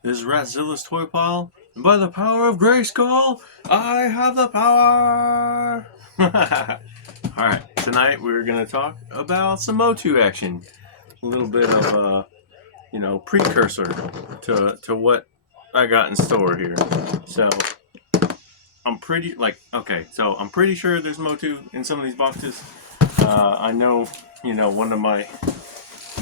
This is Ratzilla's Toy Pile, and by the power of Grayskull, I have the power! Alright, tonight we're going to talk about some MOTU action. A little bit of precursor to what I got in store here. So, I'm pretty sure there's MOTU in some of these boxes. I know, one of my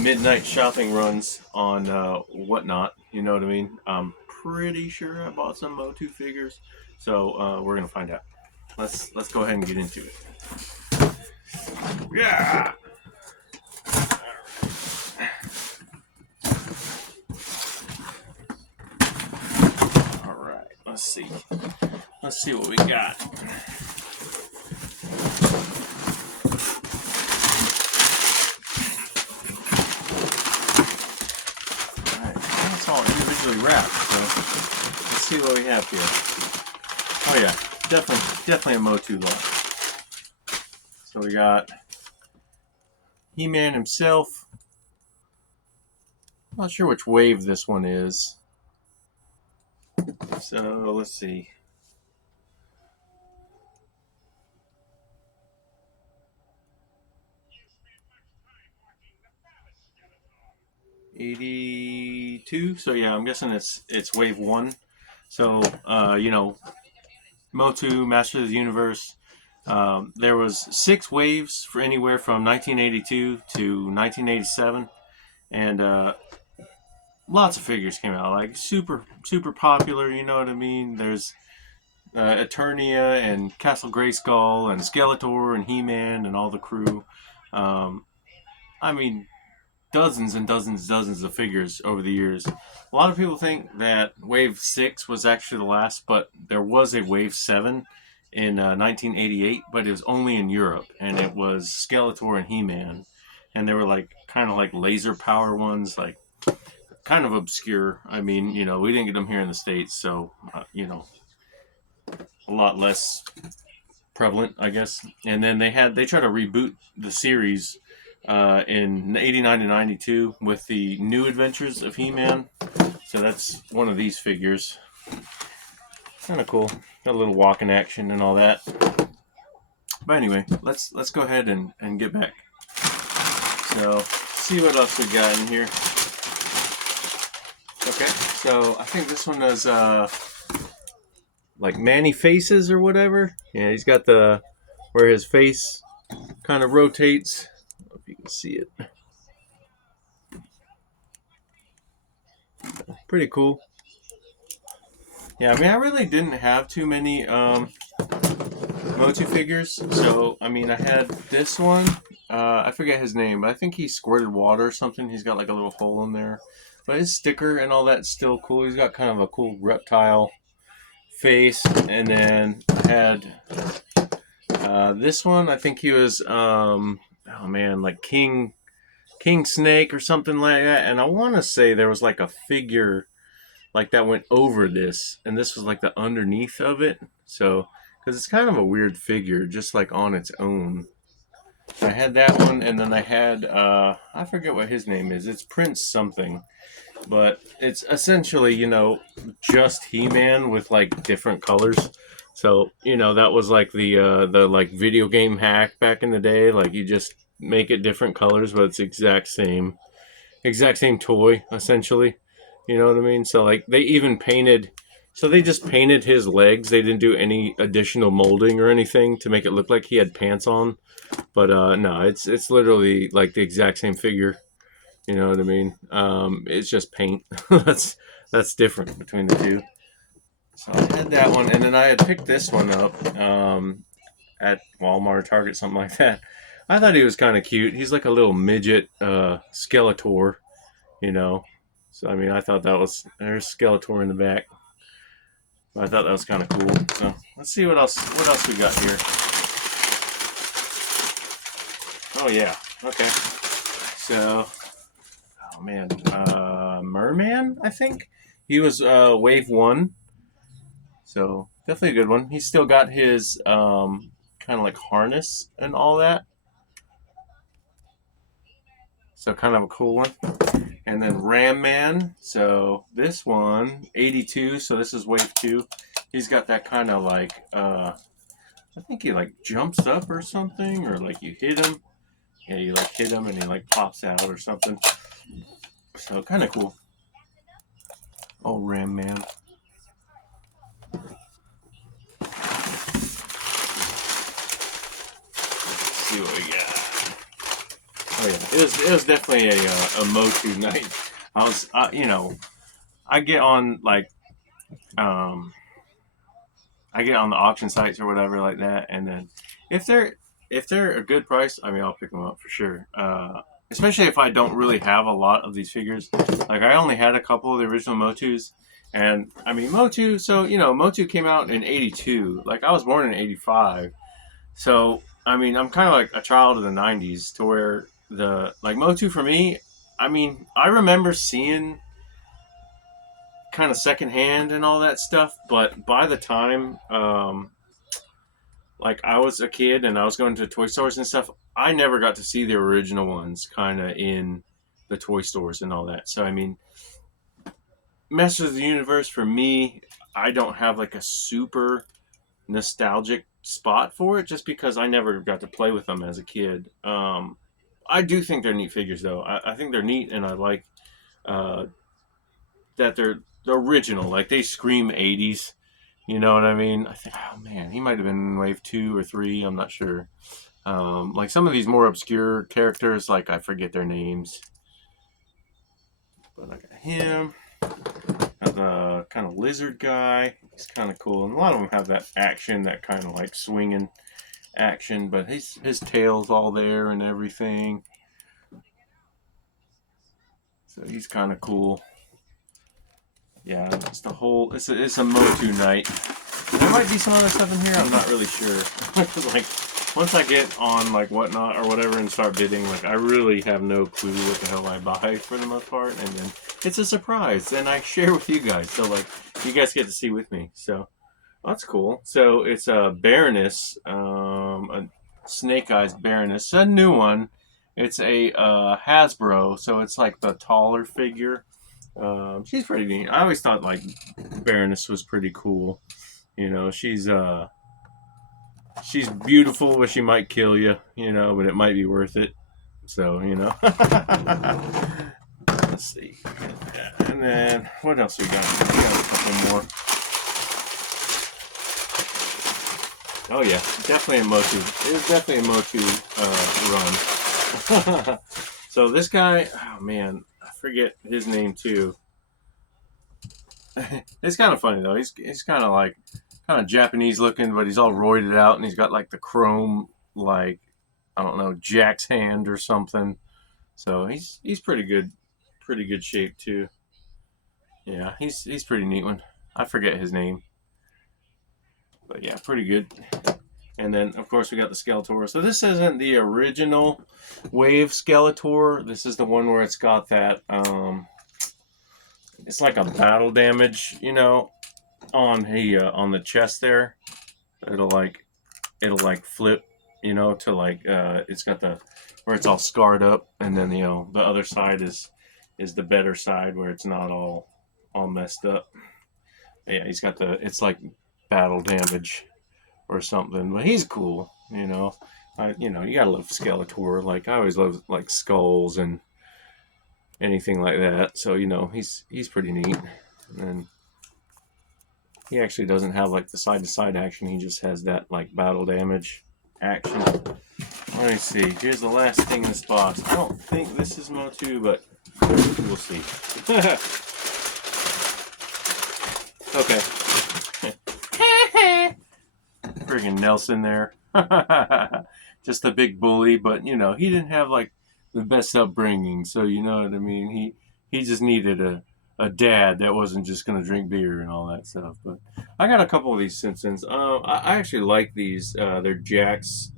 midnight shopping runs on whatnot. You know what I mean? I'm pretty sure I bought some MOTU figures, so we're gonna find out. Let's go ahead and get into it. Yeah. All right. Let's see. Let's see what we got. It's all individually wrapped, so let's see what we have here. Oh yeah, definitely a MOTU lot. So we got He-Man himself. I'm not sure which wave this one is. So let's see. '82. So yeah, I'm guessing it's wave one. So MOTU, Master of the Universe. There was 6 waves for anywhere from 1982 to 1987, and lots of figures came out, like super popular. You know what I mean? There's Eternia and Castle Grayskull and Skeletor and He-Man and all the crew. I mean, dozens and dozens of figures over the years. A lot of people think that Wave 6 was actually the last, but there was a Wave 7 in 1988, but it was only in Europe, and it was Skeletor and He-Man. And they were kind of like laser power ones, like kind of obscure. I mean, we didn't get them here in the States, so, a lot less prevalent, I guess. And then they tried to reboot the series in '89 to '92 with the New Adventures of He-Man. So that's one of these figures. Kind of cool. Got a little walking action and all that. But anyway, let's go ahead and get back. So see what else we got in here. Okay, so I think this one is like Manny Faces or whatever. Yeah, he's got where his face kind of rotates. I don't know if you can see it. Pretty cool. Yeah, I mean, I really didn't have too many MOTU figures. So, I mean, I had this one. I forget his name, but I think he squirted water or something. He's got like a little hole in there. But his sticker and all that's still cool. He's got kind of a cool reptile face. And then I had this one. I think he was, like King Snake or something like that. And I want to say there was like a figure like that went over this, and this was like the underneath of it. So, because it's kind of a weird figure, just like on its own. So I had that one, and then I had I forget what his name is. It's Prince something, but it's essentially just He-Man with like different colors. So that was like the like video game hack back in the day. Like you just make it different colors, but it's exact same toy essentially. You know what I mean? So like they even painted. So they just painted his legs. They didn't do any additional molding or anything to make it look like he had pants on. But no, it's literally like the exact same figure. You know what I mean? It's just paint. that's different between the two. So I had that one, and then I had picked this one up at Walmart or Target, something like that. I thought he was kind of cute. He's like a little midget Skeletor, you know. So I mean, I thought there's Skeletor in the back. I thought that was kind of cool. So let's see what else we got here. Oh yeah, okay. So, oh man, Merman, I think he was wave 1. So definitely a good one. He's still got his kind of like harness and all that. So kind of a cool one. And then Ram Man. So this one, 82. So this is wave 2. He's got that kind of like, I think he like jumps up or something, or like you hit him. Yeah, you like hit him and he like pops out or something. So kind of cool. Oh, Ram Man. Let's see what we got. Oh yeah, it was definitely a MOTU night. I was, I get on like, um, I get on the auction sites or whatever like that, and then if they're a good price, I mean, I'll pick them up for sure. Especially if I don't really have a lot of these figures. Like I only had a couple of the original MOTUs, and I mean MOTU. So MOTU came out in '82. Like I was born in '85, so I mean I'm kind of like a child of the '90s, to where the like MOTU for me. I mean I remember seeing kind of secondhand and all that stuff, but by the time like I was a kid and I was going to toy stores and stuff, I never got to see the original ones kind of in the toy stores and all that. So I mean, Masters of the Universe for me, I don't have like a super nostalgic spot for it, just because I never got to play with them as a kid. I do think they're neat figures though. I think they're neat, and I like uh, that they're the original. Like they scream '80s. You know what I mean? I think, oh man, he might have been in wave 2 or 3. I'm not sure. Like some of these more obscure characters, like I forget their names, but I got him. Got the kind of lizard guy. He's kind of cool, and a lot of them have that action, that kind of like swinging action. But his tail's all there and everything, so he's kind of cool. Yeah, it's the whole. It's a MOTU night. There might be some other stuff in here. I'm not really sure. Like once I get on like Whatnot or whatever and start bidding, like I really have no clue what the hell I buy for the most part, and then it's a surprise, and I share with you guys. So like you guys get to see with me. So that's cool. So it's a Baroness, a Snake Eyes Baroness, a new one. It's a Hasbro, so it's like the taller figure. She's pretty neat. I always thought like Baroness was pretty cool. She's beautiful, but she might kill you. But it might be worth it. So let's see. Yeah. And then what else we got? We got a couple more. Oh yeah, definitely a MOTU. It was definitely a MOTU run. So this guy, oh man, I forget his name too. It's kind of funny though. He's kind of Japanese looking, but he's all roided out, and he's got like the chrome, like I don't know, Jack's hand or something. So he's pretty good shape too. Yeah, he's pretty neat one. I forget his name, but yeah, pretty good. And then of course we got the Skeletor. So this isn't the original Wave Skeletor. This is the one where it's got that it's like a battle damage, on the chest there. It'll like flip, to like it's got the where it's all scarred up, and then the other side is the better side where it's not all messed up. Yeah, he's got it's like battle damage or something, but he's cool. You gotta love Skeletor. Like I always love like skulls and anything like that. So he's pretty neat, and he actually doesn't have like the side to side action. He just has that like battle damage action. Let me see. Here's the last thing in this box. I don't think this is MOTU, but we'll see. Okay. Friggin' Nelson there. Just a big bully, but he didn't have like the best upbringing, so you know what I mean. He just needed a dad that wasn't just gonna drink beer and all that stuff. But I got a couple of these Simpsons. I actually like these. They're Jack's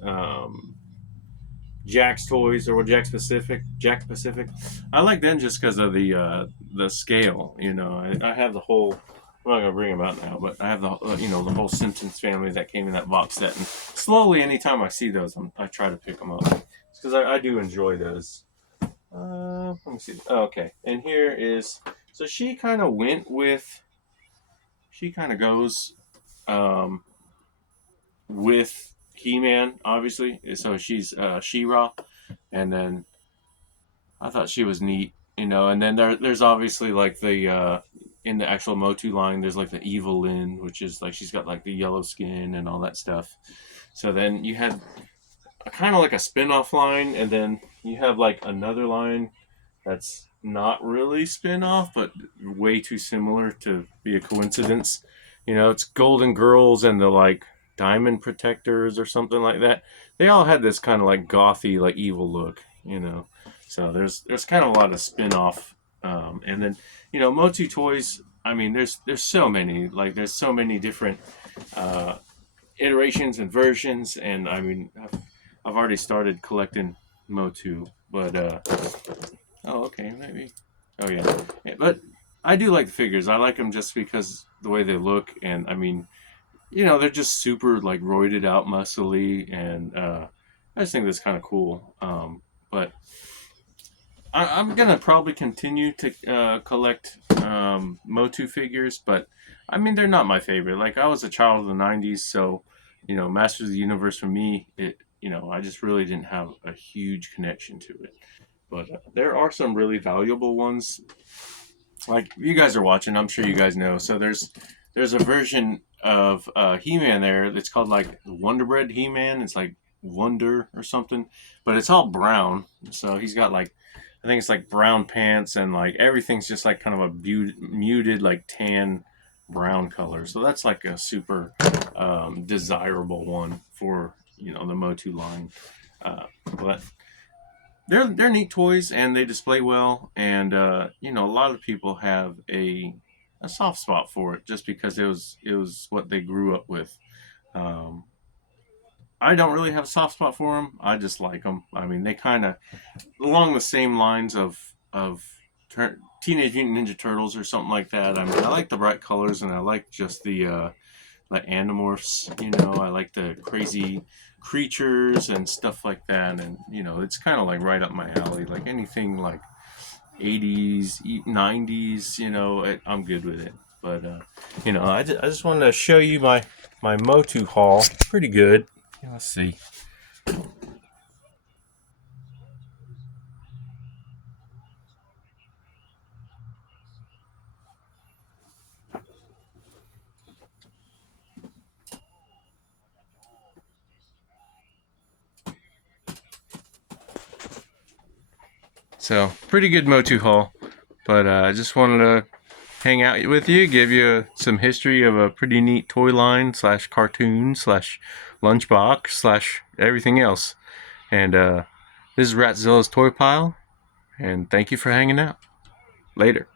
toys, or Jack Pacific. I like them just because of the scale. I have the whole. I'm not gonna bring them out now, but I have the the whole Simpsons family that came in that box set, and slowly, anytime I see those, I try to pick them up because I do enjoy those. Let me see. Oh, okay, and here is, so she kind of went with, she kind of goes um, with He-Man, obviously. So she's She-Ra, and then I thought she was neat, you know. And then there's obviously like the in the actual Motu line, there's like the Evil Lyn, which is like she's got like the yellow skin and all that stuff. So then you had kind of like a spin-off line, and then you have like another line that's not really spin-off, but way too similar to be a coincidence. You know, it's Golden Girls and the like Diamond Protectors or something like that. They all had this kind of like gothy, like evil look, you know. So there's kind of a lot of spin-off, and then you know Motu toys. I mean, there's so many, like there's so many different uh, iterations and versions, and I mean I've already started collecting Motu, but oh, okay, maybe. Oh, yeah. Yeah, but I do like the figures. I like them just because the way they look, and I mean, you know, they're just super like roided out, muscly, and I just think that's kind of cool. But I'm gonna probably continue to collect Motu figures, but I mean, they're not my favorite. Like I was a child of the '90s, so you know, Masters of the Universe for me, it you know, I just really didn't have a huge connection to it. But there are some really valuable ones. Like you guys are watching, I'm sure you guys know. So there's a version of He-Man there that's called like Wonder Bread He-Man. It's like Wonder or something, but it's all brown. So he's got like, I think it's like brown pants, and like everything's just like kind of a muted like tan brown color. So that's like a super desirable one for you know the Motu line. But they're neat toys and they display well, and you know a lot of people have a soft spot for it just because it was what they grew up with. um, I don't really have a soft spot for them. I just like them. I mean, they kind of along the same lines of Teenage Mutant Ninja Turtles or something like that. I mean, I like the bright colors, and I like just the like Animorphs. You know, I like the crazy creatures and stuff like that. And you know, it's kind of like right up my alley. Like anything like 80s, 90s. You know, I'm good with it. But you know, I just wanted to show you my Motu haul. Pretty good. Let's see. So pretty good Motu haul. But I just wanted to hang out with you, give you some history of a pretty neat toy line slash cartoon slash lunchbox slash everything else. And this is Ratzilla's Toy Pile, and thank you for hanging out. Later.